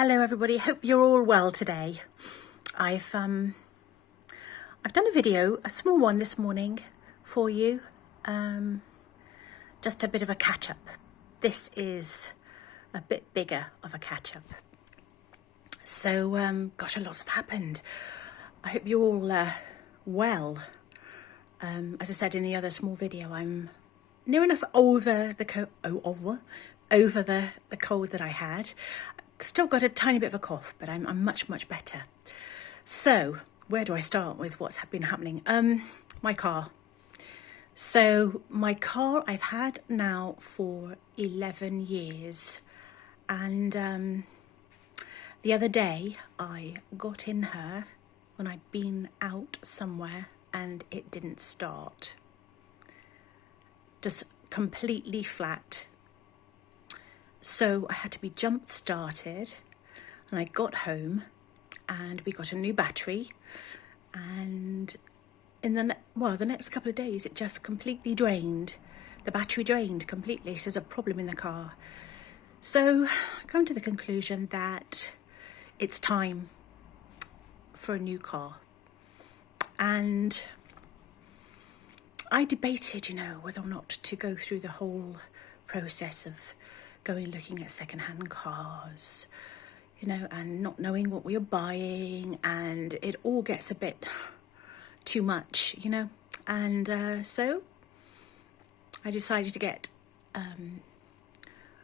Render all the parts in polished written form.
Hello everybody, hope you're all well today. I've done a video, a small one this morning for you, just a bit of a catch-up. This is a bit bigger of a catch-up. So, gosh, a lot's have happened. I hope you're all well. As I said in the other small video, I'm near enough over the cold that I had. Still got a tiny bit of a cough, but I'm much better. So, where do I start with what's been happening? My car. So, my car I've had now for 11 years. And the other day I got in her when I'd been out somewhere and it didn't start. Just completely flat. So I had to be jump started, and I got home and we got a new battery, and in the next couple of days it just completely drained. The battery drained completely, so there's a problem in the car. So I come to the conclusion that it's time for a new car. And I debated, whether or not to go through the whole process of looking at second-hand cars, and not knowing what we are buying, and it all gets a bit too much, and so I decided to get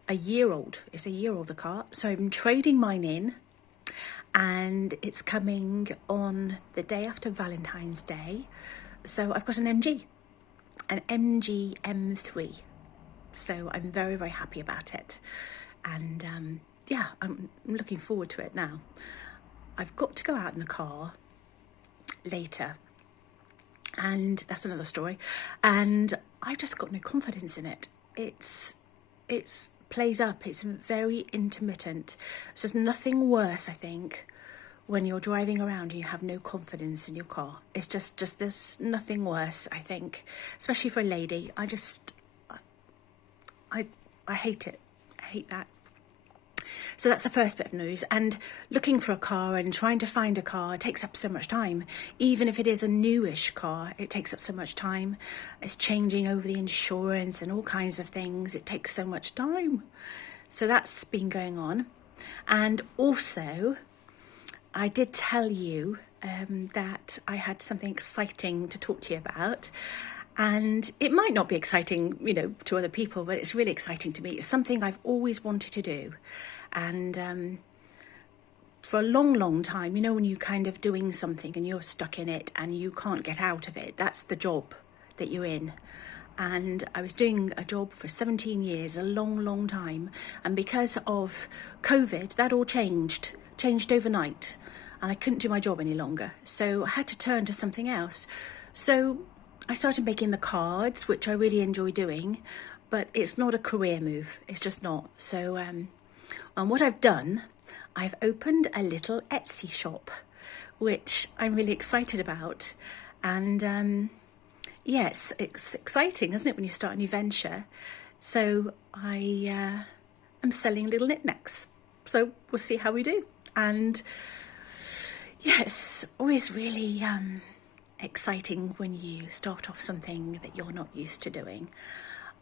a year old. It's a year old, the car, so I'm trading mine in, and it's coming on the day after Valentine's Day. So I've got an MG M3. So I'm very happy about it, and yeah, I'm looking forward to it now. I've got to go out in the car later, and that's another story, and I've just got no confidence in it. It's plays up, it's very intermittent. So there's nothing worse, I think, when you're driving around and you have no confidence in your car. It's just there's nothing worse, I think, especially for a lady. I hate it. I hate that. So that's the first bit of news. And looking for a car and trying to find a car takes up so much time. Even if it is a newish car, it takes up so much time. It's changing over the insurance and all kinds of things. It takes so much time. So that's been going on. And also, I did tell you that I had something exciting to talk to you about. And it might not be exciting, to other people, but it's really exciting to me. It's something I've always wanted to do. And for a long time, when you kind of doing something and you're stuck in it and you can't get out of it, that's the job that you're in. And I was doing a job for 17 years, a long time. And because of COVID, that all changed overnight. And I couldn't do my job any longer. So I had to turn to something else. So I started making the cards, which I really enjoy doing, but it's not a career move. It's just not. So, and what I've done, I've opened a little Etsy shop, which I'm really excited about. And yes, it's exciting, isn't it, when you start a new venture? So I am selling little knickknacks. So we'll see how we do. And yes, always really exciting when you start off something that you're not used to doing.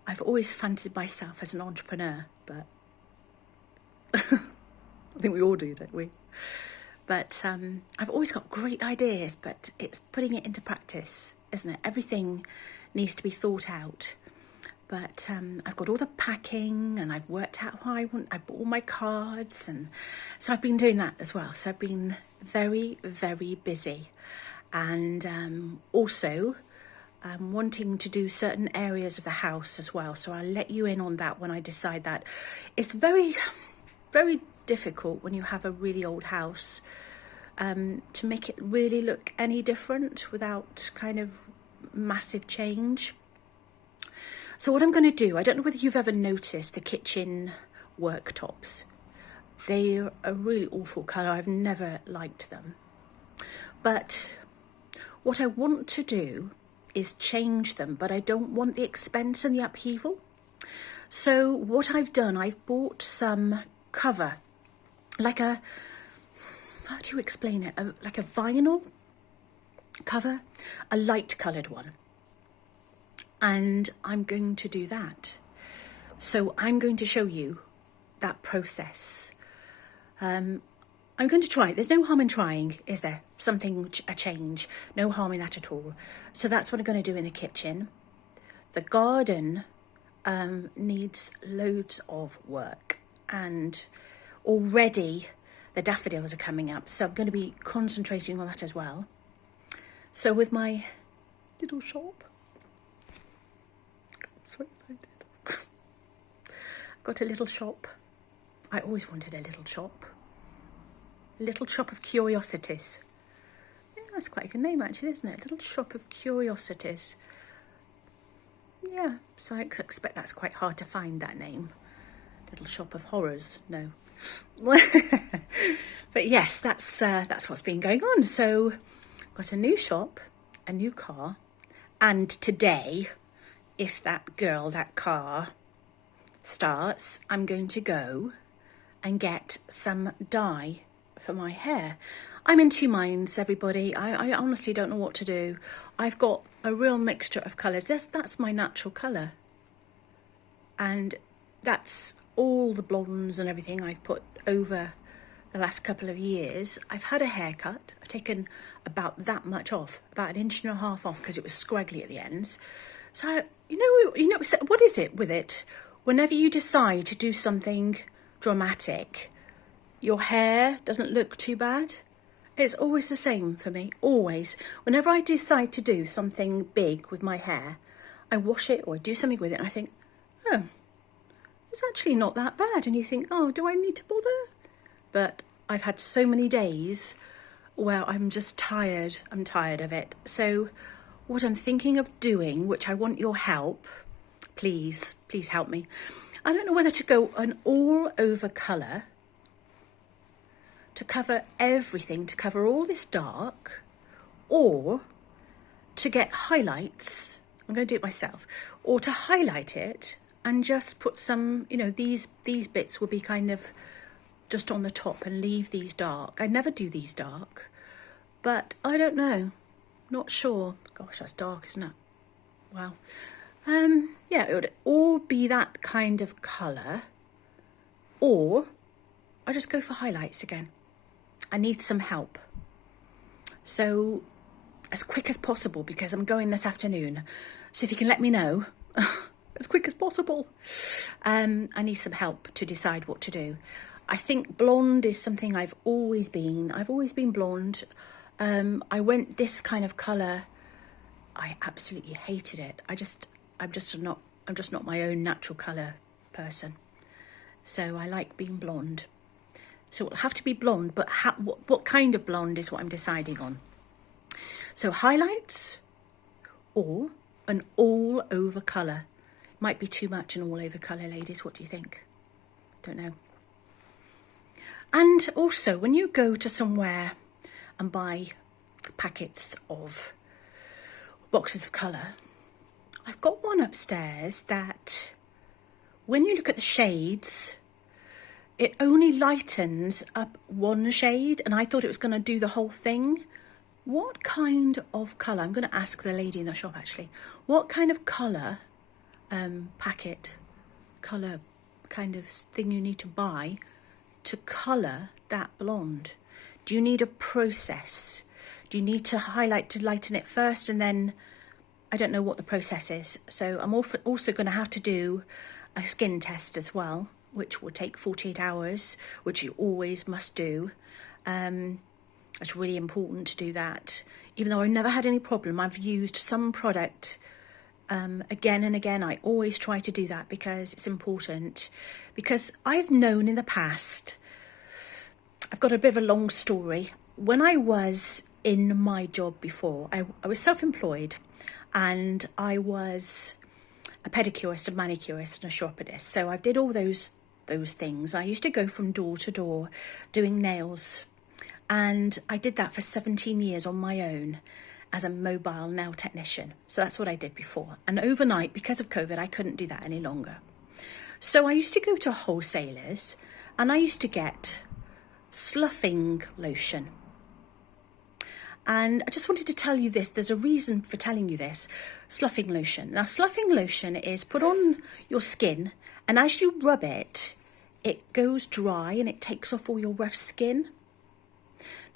I've always fancied myself as an entrepreneur, but I think we all do, don't we? But I've always got great ideas, but it's putting it into practice, isn't it? Everything needs to be thought out. But I've got all the packing, and I've worked out how I bought all my cards, and so I've been doing that as well. So I've been very busy. And also wanting to do certain areas of the house as well. So I'll let you in on that when I decide that. It's very difficult when you have a really old house to make it really look any different without kind of massive change. So what I'm going to do, I don't know whether you've ever noticed the kitchen worktops. They're a really awful colour. I've never liked them. But what I want to do is change them, but I don't want the expense and the upheaval. So what I've done, I've bought some cover like a, how do you explain it? Like a vinyl cover, a light coloured one. And I'm going to do that. So I'm going to show you that process. I'm going to try it. There's no harm in trying, is there? A change. No harm in that at all. So that's what I'm going to do in the kitchen. The garden needs loads of work, and already the daffodils are coming up. So I'm going to be concentrating on that as well. So with my little shop, so excited. Got a little shop. I always wanted a little shop. Little Shop of Curiosities. Yeah, that's quite a good name actually, isn't it? Little Shop of Curiosities. Yeah, so I expect that's quite hard to find, that name. Little Shop of Horrors, no. But yes, that's what's been going on. So got a new shop, a new car, and today, if that car starts, I'm going to go and get some dye for my hair. I'm in two minds, everybody. I honestly don't know what to do. I've got a real mixture of colours. That's my natural colour. And that's all the blondes and everything I've put over the last couple of years. I've had a haircut. I've taken about that much off, about 1.5 inches off, because it was scraggly at the ends. So, you know, what is it with it? Whenever you decide to do something dramatic, your hair doesn't look too bad. It's always the same for me, always. Whenever I decide to do something big with my hair, I wash it or I do something with it and I think, oh, it's actually not that bad. And you think, oh, do I need to bother? But I've had so many days where I'm just tired. I'm tired of it. So what I'm thinking of doing, which I want your help, please help me. I don't know whether to go an all over colour to cover everything, to cover all this dark, or to get highlights. I'm going to do it myself, or to highlight it and just put some, you know, these bits will be kind of just on the top and leave these dark. I never do these dark, but I don't know, not sure. Gosh, that's dark, isn't it? Wow. Yeah, it would all be that kind of colour, or I just go for highlights again. I need some help. So as quick as possible, because I'm going this afternoon. So if you can let me know as quick as possible. I need some help to decide what to do. I think blonde is something I've always been. I've always been blonde. I went this kind of colour. I absolutely hated it. I'm just not my own natural colour person. So I like being blonde. So it'll have to be blonde, but what kind of blonde is what I'm deciding on. So highlights or an all-over colour. Might be too much an all-over colour, ladies. What do you think? Don't know. And also, when you go to somewhere and buy packets of boxes of colour, I've got one upstairs that when you look at the shades, it only lightens up one shade, and I thought it was going to do the whole thing. What kind of colour? I'm going to ask the lady in the shop actually. What kind of colour packet, colour kind of thing you need to buy to colour that blonde? Do you need a process? Do you need to highlight to lighten it first and then, I don't know what the process is. So I'm also going to have to do a skin test as well, which will take 48 hours, which you always must do. It's really important to do that. Even though I've never had any problem, I've used some product again and again. I always try to do that because it's important. Because I've known in the past, I've got a bit of a long story. When I was in my job before, I was self-employed, and I was a pedicurist, a manicurist and a chiropodist. So I did all those things. I used to go from door to door doing nails, and I did that for 17 years on my own as a mobile nail technician. So that's what I did before. And overnight, because of COVID, I couldn't do that any longer. So I used to go to wholesalers and I used to get sloughing lotion. And I just wanted to tell you this. There's a reason for telling you this. Sloughing lotion. Now, sloughing lotion is put on your skin, and as you rub it, it goes dry and it takes off all your rough skin.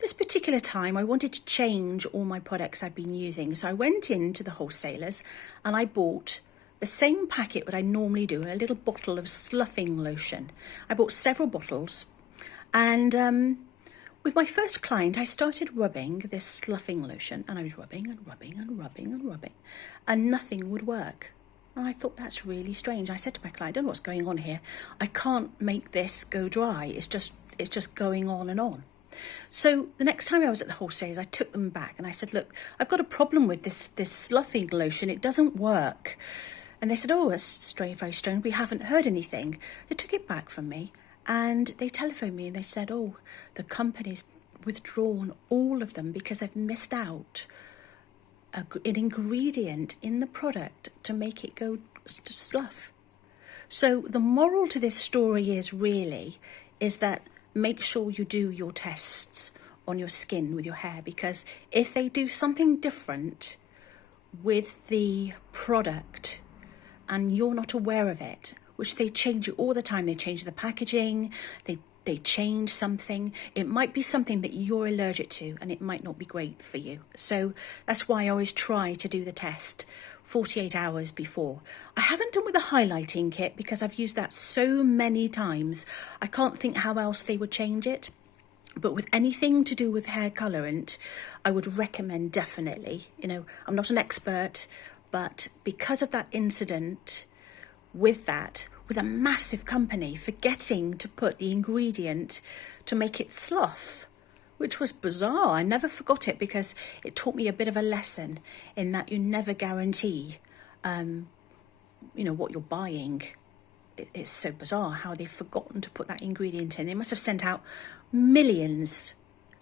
This particular time, I wanted to change all my products I've been using. So I went into the wholesalers and I bought the same packet that I normally do, a little bottle of sloughing lotion. I bought several bottles, and with my first client, I started rubbing this sloughing lotion, and I was rubbing and rubbing and rubbing and rubbing, and nothing would work. And I thought, that's really strange. I said to my client, I don't know what's going on here. I can't make this go dry. It's just going on and on. So the next time I was at the wholesalers, I took them back and I said, look, I've got a problem with this sloughing lotion. It doesn't work. And they said, oh, that's strange, very strange. We haven't heard anything. They took it back from me. And they telephoned me and they said, oh, the company's withdrawn all of them because they've missed out an ingredient in the product to make it go to slough. So the moral to this story is that make sure you do your tests on your skin with your hair, because if they do something different with the product and you're not aware of it, which they change it all the time. They change the packaging, they change something. It might be something that you're allergic to and it might not be great for you. So that's why I always try to do the test 48 hours before. I haven't done with the highlighting kit because I've used that so many times. I can't think how else they would change it. But with anything to do with hair colorant, I would recommend definitely, I'm not an expert, but because of that incident, with a massive company forgetting to put the ingredient to make it slough, which was bizarre. I never forgot it because it taught me a bit of a lesson in that you never guarantee, what you're buying. It's so bizarre how they've forgotten to put that ingredient in. They must have sent out millions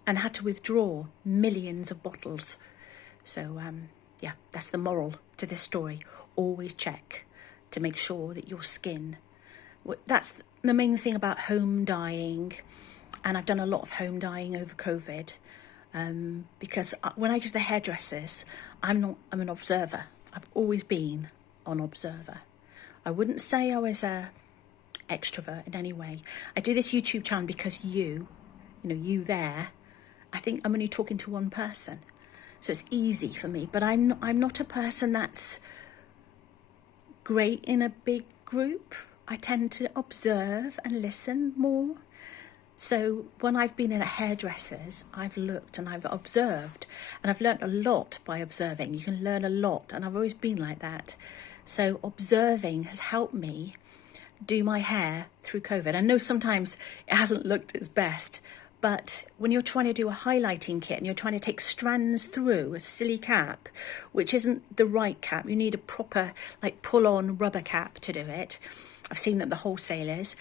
and had to withdraw millions of bottles. So, that's the moral to this story. Always check to make sure that your skin, that's the main thing about home dyeing, and I've done a lot of home dyeing over COVID, because when I use the hairdressers, I'm an observer. I've always been an observer. I wouldn't say I was a extrovert in any way. I do this YouTube channel because you there, I think I'm only talking to one person, so it's easy for me, but I'm not a person that's great in a big group. I tend to observe and listen more. So when I've been in a hairdresser's, I've looked and I've observed, and I've learnt a lot by observing. You can learn a lot, and I've always been like that. So observing has helped me do my hair through COVID. I know sometimes it hasn't looked its best, but when you're trying to do a highlighting kit and you're trying to take strands through a silly cap, which isn't the right cap, you need a proper pull-on rubber cap to do it. I've seen that the wholesalers.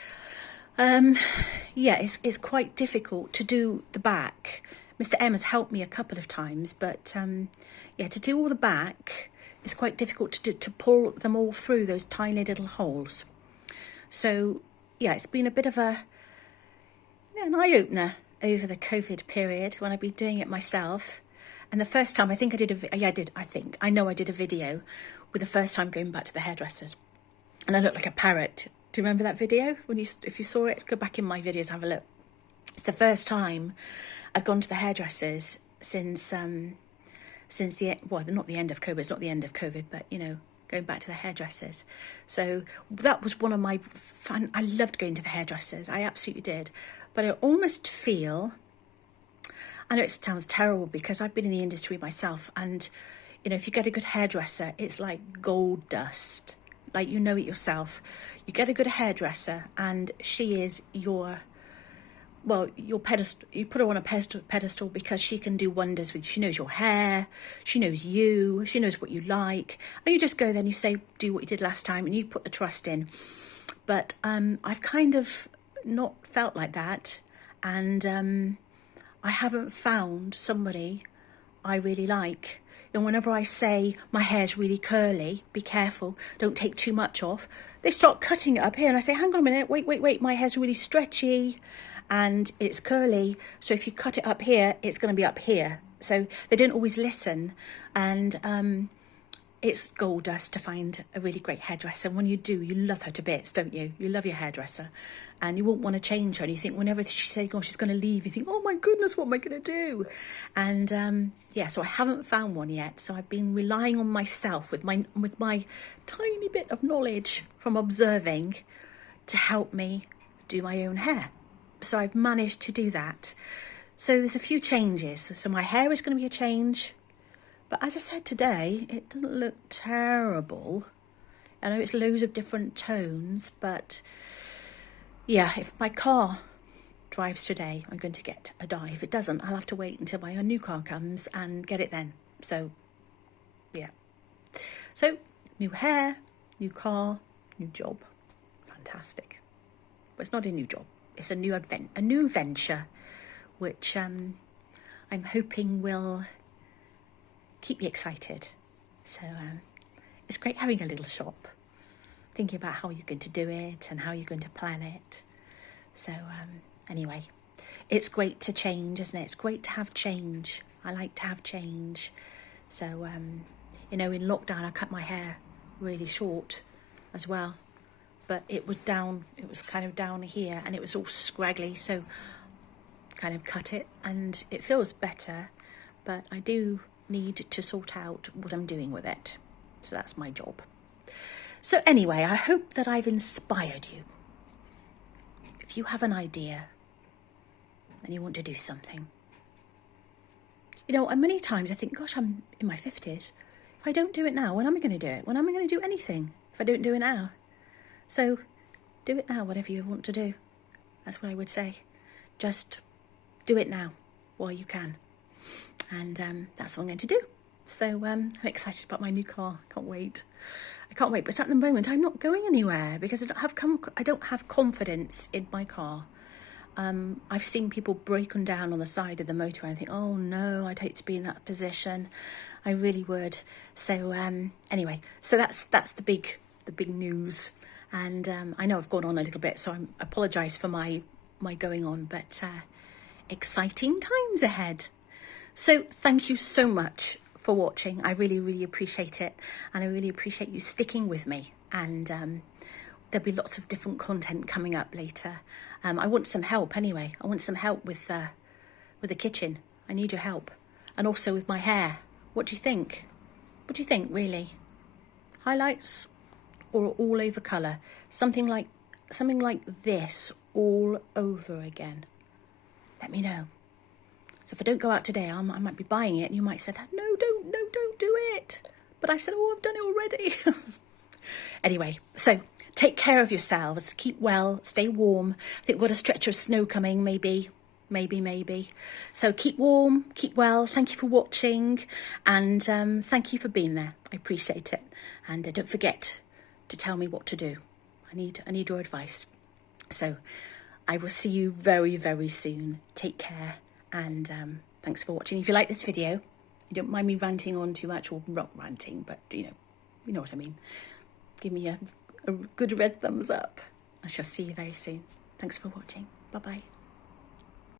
It's quite difficult to do the back. Mr. M has helped me a couple of times, but to do all the back, it's quite difficult to pull them all through those tiny little holes. So it's been a bit of an eye-opener over the COVID period when I've been doing it myself. And the first time, I did a video with the first time going back to the hairdressers, and I looked like a parrot. Do you remember that video? If you saw it, go back in my videos, have a look. It's the first time I'd gone to the hairdressers since not the end of COVID. It's not the end of COVID, but going back to the hairdressers. So that was one of my fun. I loved going to the hairdressers. I absolutely did. But I almost feel, I know it sounds terrible because I've been in the industry myself, and if you get a good hairdresser, it's like gold dust. Like, you know it yourself. You get a good hairdresser and she is your pedestal. You put her on a pedestal because she can do wonders with you. She knows your hair, she knows you, she knows what you like. And you just go there and you say, do what you did last time, and you put the trust in. But I've kind of not felt like that, and I haven't found somebody I really like. And whenever I say my hair's really curly, be careful, don't take too much off, they start cutting it up here, and I say, hang on a minute, wait, my hair's really stretchy. and it's curly. So if you cut it up here, it's going to be up here. So they don't always listen, and it's gold dust to find a really great hairdresser. When you do, you love her to bits, don't you? You love your hairdresser, and you won't want to change her. And you think whenever she says, "Oh, she's going to leave," you think, "Oh my goodness, what am I going to do?" And yeah, so I haven't found one yet. So I've been relying on myself with my tiny bit of knowledge from observing to help me do my own hair. So I've managed to do that. So there's a few changes. So my hair is going to be a change. But as I said today, it doesn't look terrible. I know it's loads of different tones, but yeah, if my car drives today, I'm going to get a dye. If it doesn't, I'll have to wait until my new car comes and get it then. So, yeah. So, new hair, new car, new job. Fantastic. But it's not a new job. It's a new venture, which I'm hoping will keep me excited. So it's great having a little shop, thinking about how you're going to do it and how you're going to plan it. So anyway, it's great to change, isn't it? It's great to have change. I like to have change. So in lockdown I cut my hair really short as well, but it was kind of down here and it was all scraggly, so kind of cut it and it feels better, but I do need to sort out what I'm doing with it. So that's my job. So anyway, I hope that I've inspired you. If you have an idea and you want to do something, and many times I think, gosh, I'm in my 50s. If I don't do it now, when am I going to do it? When am I going to do anything if I don't do it now? So do it now, whatever you want to do. That's what I would say. Just do it now while you can. And that's what I'm going to do. So I'm excited about my new car. I can't wait. But at the moment, I'm not going anywhere because I don't have confidence in my car. I've seen people break them down on the side of the motorway and think, oh no, I'd hate to be in that position. I really would. So anyway, so that's the big news. And I know I've gone on a little bit, so I apologise for my going on, but exciting times ahead. So thank you so much for watching. I really, really appreciate it. And I really appreciate you sticking with me. And there'll be lots of different content coming up later. I want some help anyway. I want some help with the kitchen. I need your help. And also with my hair. What do you think? What do you think, really? Highlights or all over colour? Something like this all over again. Let me know. So if I don't go out today, I might be buying it, and you might say, no, don't do it. But I've said, I've done it already. Anyway, so take care of yourselves. Keep well. Stay warm. I think we've got a stretch of snow coming, maybe. So keep warm, keep well. Thank you for watching, and thank you for being there. I appreciate it. And don't forget to tell me what to do. I need your advice. So I will see you very, very soon. Take care. And thanks for watching. If you like this video, you don't mind me ranting on too much, or not ranting, but you know what I mean. Give me a good red thumbs up. I shall see you very soon. Thanks for watching. Bye-bye.